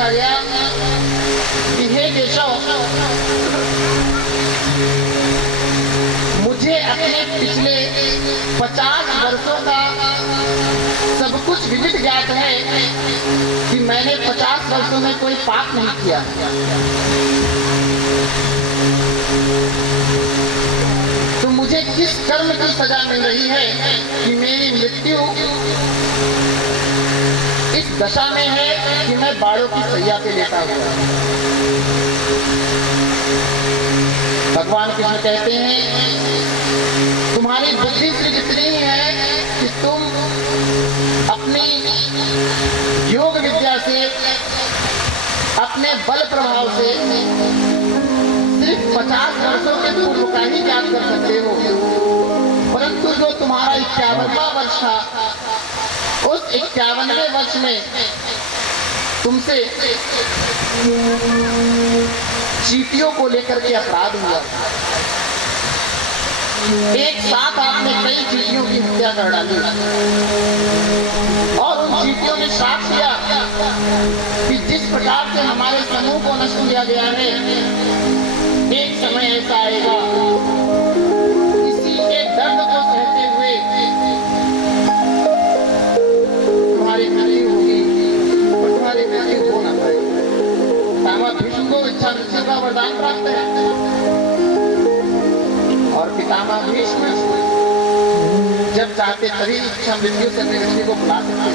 पूछा गया कि हे केशव, मुझे अपने पिछले 50 वर्षों का सब कुछ विदित ज्ञात है कि मैंने 50 वर्षों में कोई पाप नहीं किया। तो मुझे किस कर्म की सजा मिल रही है कि मेरी मृत्यु इस दशा में है कि मैं बाड़ों की सैया पे लेटा हुआ। भगवान कृष्ण कहते हैं तुम्हारी बुद्धि सिर्फ इतनी ही है कि तुम अपनी योग विद्या से, अपने बल प्रभाव से सिर्फ 50 वर्षों के पूर्व का ही ज्ञान कर सकते हो, परंतु जो तुम्हारा 51वां वर्ष था, उस 51वें वर्ष में तुमसे चींटियों को लेकर के अपराध हुआ। एक साथ आपने कई चींटियों की हत्या कर डाली और उन चींटियों ने श्राप दिया कि जिस प्रकार से हमारे समूह को नष्ट किया गया है, एक समय ऐसा आएगा, इसी के दर्द को सहते हुए तुम्हारी मृत्यु होगी और तुम्हारी मृत्यु हो न पाएगी। पितामह भीष्म को इच्छा मृत्यु का वरदान प्राप्त है और पितामह भीष्म जब चाहते तभी इच्छा मृत्यु से मृत्यु को बुला सकते,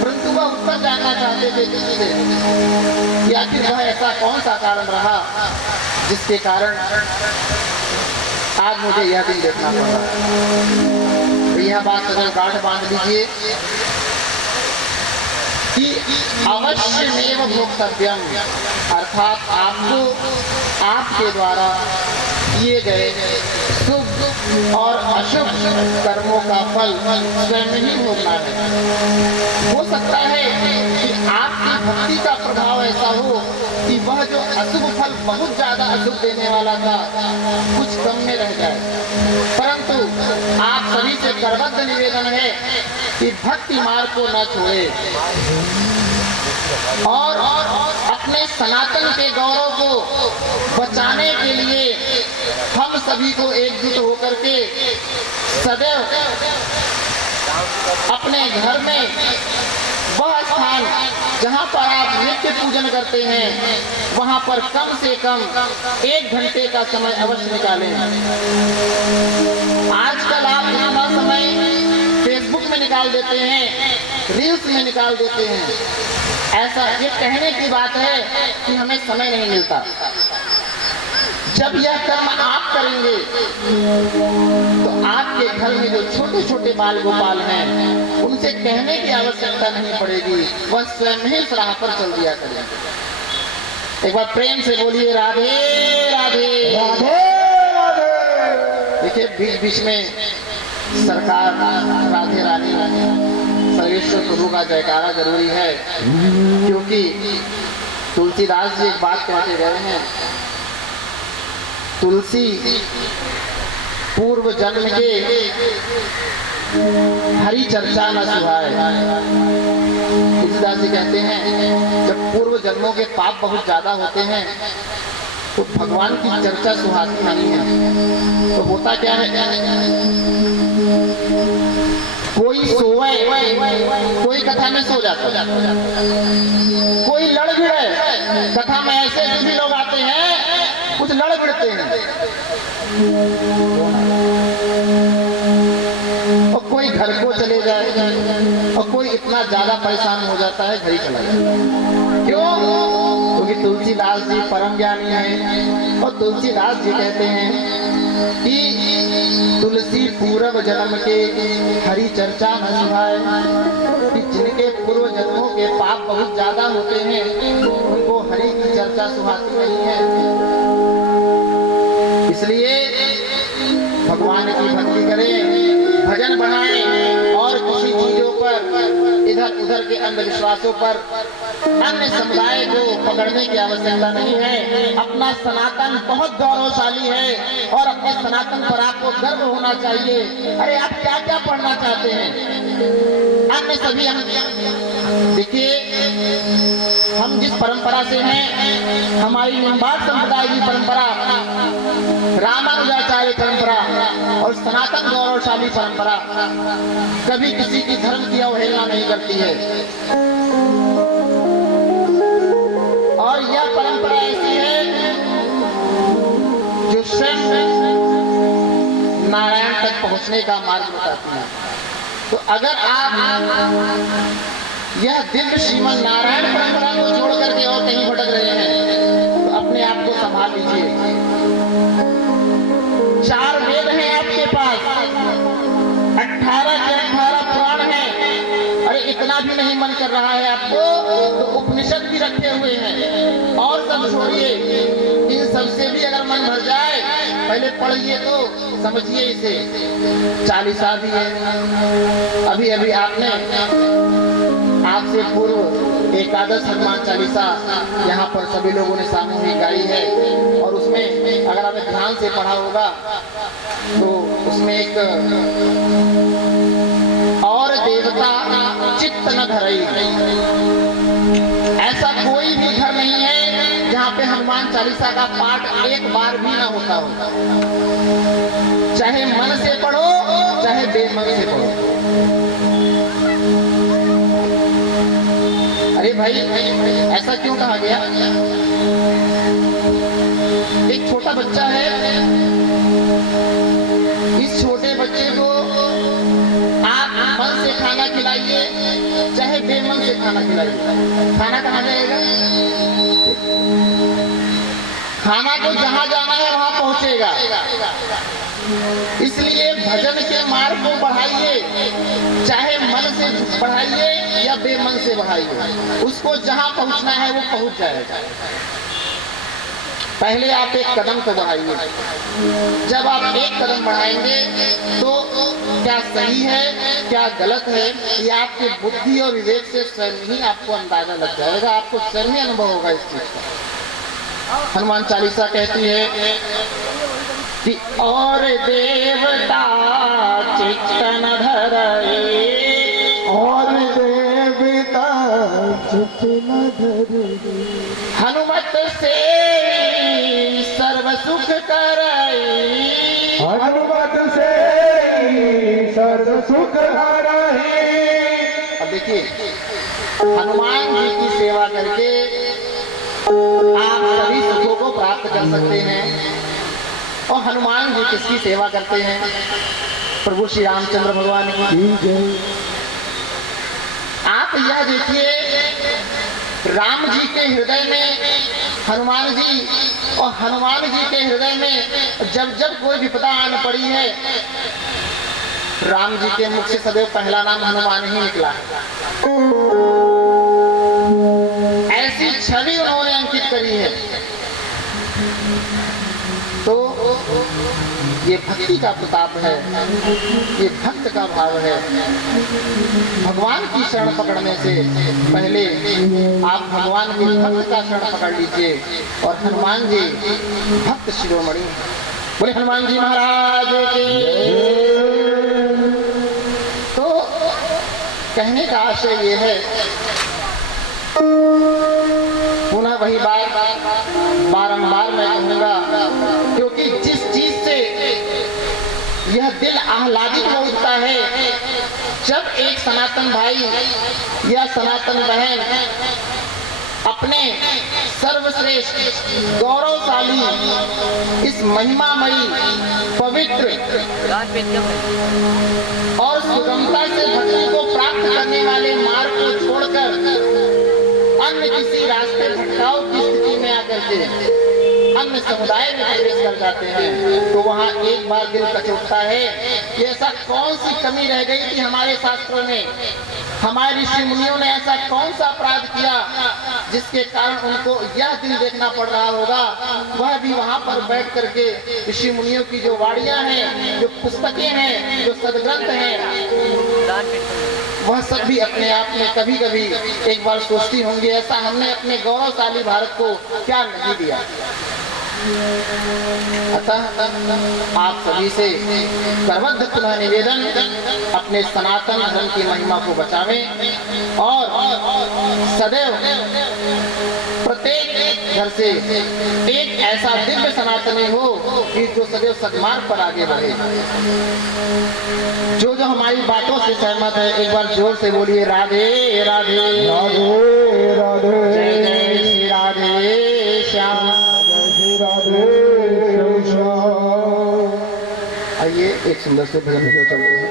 परंतु वह उत्तर जानना चाहते थे जिससे कि आखिर वह ऐसा कौन सा कारण रहा जिसके कारण आज मुझे यह दिन देखना पड़ा। तो यह बात अगर गांठ बांध लीजिए कि अवश्यमेव भोक्तव्यम, अर्थात आपको आपके द्वारा किए गए शुभ और अशुभ कर्मों का फल स्वयं ही भोगना है। हो सकता है कि आपकी भक्ति का प्रभाव ऐसा हो कि वह जो अशुभ फल बहुत ज्यादा अशुभ देने वाला था कुछ कम में रह जाए, परंतु आप सभी से करबद्ध निवेदन है कि भक्ति मार्ग को न छोड़े और अपने सनातन के गौरव को बचाने के लिए हम सभी को एकजुट होकर के सदैव अपने घर में वह स्थान जहाँ पर आप नित्य पूजन करते हैं वहाँ पर कम से कम 1 घंटे का समय अवश्य निकालें। आजकल आप इतना समय फेसबुक में निकाल देते हैं, रील्स में निकाल देते हैं। ऐसा ये कहने की बात है कि हमें समय नहीं मिलता। जब यह कर्म आप करेंगे तो आपके घर में जो छोटे छोटे बाल गोपाल हैं उनसे कहने की आवश्यकता नहीं पड़ेगी, वह स्वयं ही उस राह पर चल दिया करेंगे। एक बार प्रेम से बोलिए राधे राधे राधे राधे। देखिए बीच बीच में सरकार राधे रानी सर्वेश्वर प्रभु का जयकारा जरूरी है, क्योंकि तुलसीदास जी एक बात कहते रहे हैं, तुलसी पूर्व जन्म के हरि चर्चा न सुहाए। तुलसीदास जी कहते हैं जब पूर्व जन्मों के पाप बहुत ज्यादा होते हैं तो भगवान की चर्चा सुहाती नहीं है। तो होता क्या है, कोई सोए, कोई कथा में सो जाता है, कोई लड़ भिड़े, कथा में ऐसे भी लोग आते हैं कुछ लड़ भिड़ते हैं, और कोई घर को चले जाए और कोई इतना ज्यादा परेशान हो जाता है घर ही चला जाए। क्यों? क्योंकि तुलसीदास जी परम ज्ञानी हैं और तुलसीदास जी कहते हैं कि तुलसी पूर्व जन्म के हरि चर्चा न सुहाए, कि जिनके पूर्व जन्मों के पाप बहुत ज्यादा होते हैं उनको हरि की चर्चा सुहाती नहीं है। इसलिए भगवान की भक्ति करें, भजन बढ़ाएं और किसी चीजों पर, इधर उधर के अंधविश्वासों पर अन्य समुदाय को पकड़ने की आवश्यकता नहीं है। अपना सनातन बहुत गौरवशाली है और अपने सनातन पर आपको गर्व होना चाहिए। अरे आप क्या क्या पढ़ना चाहते हैं? अन्य सभी हम देखिए, हम जिस परंपरा से हैं, हमारी निम्बार्क संप्रदाय की परंपरा, रामानुजाचार्य परंपरा और सनातन गौरवशाली परंपरा कभी किसी की धर्म की अवहेलना नहीं करती है। और यह परंपरा ऐसी है जो स्वयं नारायण तक पहुंचने का मार्ग बताती है। तो अगर आप यह दिव्य श्रीमन नारायण परंपरा को छोड़ करके और कहीं भटक रहे हैं तो अपने आप को संभाल लीजिए। 4 वेद हैं आपके पास, 18 के 18 पुराण हैं। अरे इतना भी नहीं मन कर रहा है आपको तो उपनिषद भी रखे हुए हैं। और सब छोड़िए, इन सबसे भी अगर मन भर जाए पहले पढ़िए तो समझिए इसे। 40 भी है। अभी अभी आपने आपसे पूर्व एकादश हनुमान चालीसा यहाँ पर सभी लोगों ने सामूहिक गाई है। और उसमें अगर आपने ध्यान से पढ़ा होगा तो उसमें एक और देवता चित्त न धरई, ऐसा कोई भी घर नहीं है जहाँ पे हनुमान चालीसा का पाठ एक बार भी ना होता हो। चाहे मन से पढ़ो चाहे बेमन से पढ़ो। अरे भाई ऐसा क्यों कहा गया? एक छोटा बच्चा है, इस छोटे बच्चे को आप मन से खाना खिलाइए चाहे बेमन से खाना खिलाइए, खाना कहाँ जाएगा? खाना को जहां जाना है वहां पहुंचेगा। इसलिए भजन के मार्ग को बढ़ाइए, चाहे मन से बढ़ाइए या बेमन से बढ़ाइए, उसको जहां पहुंचना है वो पहुंच जाएगा। पहले आप एक कदम तो बढ़ाइए। जब आप एक कदम बढ़ाएंगे तो क्या सही है क्या गलत है ये आपकी बुद्धि और विवेक से स्वयं ही आपको अंदाजा लग जाएगा, आपको स्वयं ही अनुभव होगा इस चीज का। हनुमान चालीसा कहती है कि और देवता चित्त न धरई, और देवता चित्त न धरई, हनुमत से सर्व सुख करई, हनुमत से सर्व सुख करई। अब देखिए हनुमान जी की सेवा करके आप सभी सुखों को प्राप्त कर सकते हैं। और हनुमान जी किसकी सेवा करते हैं? प्रभु श्री रामचंद्र भगवान की। आप यह देखिए राम जी के हृदय में हनुमान जी, और हनुमान जी के हृदय में जब जब कोई विपदा आन पड़ी है राम जी के मुख से सदैव पहला नाम हनुमान ही निकला। ऐसी छवि उन्होंने अंकित करी है। तो ये भक्ति का प्रताप है, ये भक्त का भाव है। भगवान की शरण पकड़ने से पहले आप भगवान के भक्त का शरण पकड़ लीजिए। और हनुमान जी भक्त शिरोमणि। बोले हनुमान जी महाराज के। तो कहने का आशय ये है, पुनः वही बात बारंबार मैं कहूँगा, क्योंकि जिस चीज से यह दिल आह्लादित हो उठता है, जब एक सनातन भाई या सनातन बहन अपने सर्वश्रेष्ठ गौरवशाली इस महिमामयी पवित्र और सुगमता से भक्ति को प्राप्त करने वाले मार्ग को छोड़कर अन्य किसी रास्ते भटकाव की स्थिति में आकर के अन्य समुदाय में प्रवेश कर जाते हैं, तो वहाँ एक बार दिल कचोटता है कि ऐसा कौन सी कमी रह गई थी हमारे शास्त्रों में, हमारे ऋषि मुनियों ने ऐसा कौन सा अपराध किया जिसके कारण उनको यह दिन देखना पड़ रहा होगा। वह भी वहाँ पर बैठ करके ऋषि मुनियों की जो वाणियाँ हैं, जो पुस्तकें हैं, जो सदग्रंथ हैं, वह सब भी अपने आप में कभी कभी एक बार सोचती होंगी, ऐसा हमने अपने गौरवशाली भारत को क्या नहीं दिया। अतः आप सभी से करबद्ध पुनः निवेदन, अपने सनातन धर्म की महिमा को बचावें और सदैव घर से एक ऐसा दिव्य सनातनी हो कि जो सदैव सदमार्ग पर आगे बढ़े। जो जो हमारी बातों से सहमत है एक बार जोर से बोलिए राधे राधे राधे राधे जय जय श्री राधे श्याम। राधे श्याम। आइए एक सुंदर से भजन चलते हैं।